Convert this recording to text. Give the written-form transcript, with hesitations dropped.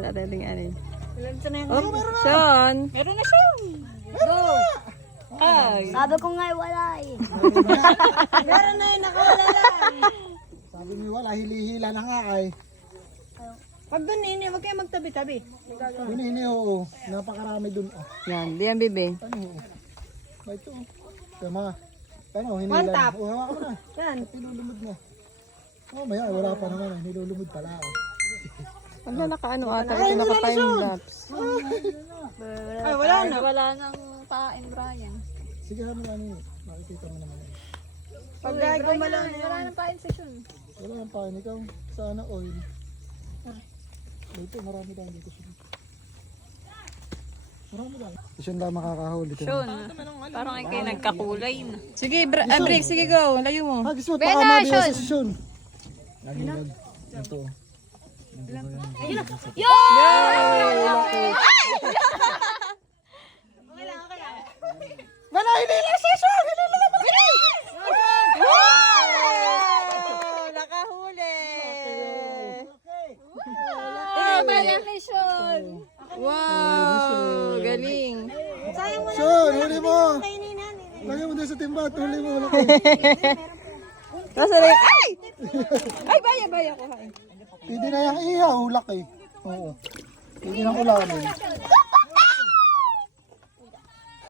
Yan, ating ano. Alam ko na yun. Oh, Sean. Meron na siya. Go! Ay. Sabi ko nga wala eh. Meron na yun, nakawala lang. Sabi niyo wala, hili-hila na nga ay. Pag doon nini, huwag kayo magtabi-tabi. Hinihini oo. Napakarami dun. Oh. Yan, diyan, bibi. Ano oo. Ba ito oh. Tama. Ano, hinihila. One tap. Oh, hawa ko na. Yan. Nilulumod na. Oh, maya, wala pa naman. Nilulumod pala. Oh. Wala naka-ano ata. Ito naka-time lapse. Ay, wala na. Wala nang pain, Brian. Sige, ano ano. Makikita mo naman. Pag gumalaw na Wala yun. nang pain session. Wala ang pain. Ikaw, sana oil. Dito, marami lang dito. Marami lang. Siya lang makakahuli. Sean, parang ay kayo nagkakulay na. Sige, break. Sige, go. Layo mo. Ah, gusto mo, baka mabili sa session. Nagilag. Ito. Wala, hindi lang session! Hindi lang mabili! Wow! Nakahuli! Congratulations! Wow! Galing! Sean, huli mo! Lagay mo doon sa timba at huli mo. Nasa rin. Ay! Ay, baya ko. Hindi na yung ihaw, hulak eh. Oo. Hindi na ulamin.